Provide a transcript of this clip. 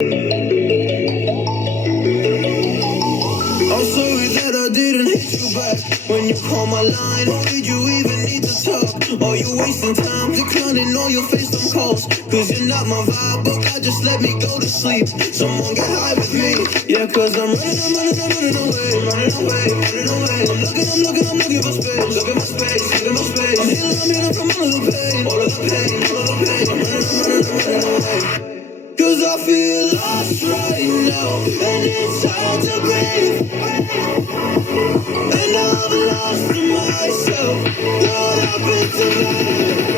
I'm sorry that I didn't hit you back when you call my line. Or did you even need to talk? Or you wasting time declining all your FaceTime calls? Cause you're not my vibe, but God just let me go to sleep. Someone get high with me. Yeah, cause I'm running away. I'm looking for space. Looking for space. I'm healing from all of the pain. I'm running away. Cause I feel lost right now, and it's hard to breathe. And I'm lost in myself. What happened to me?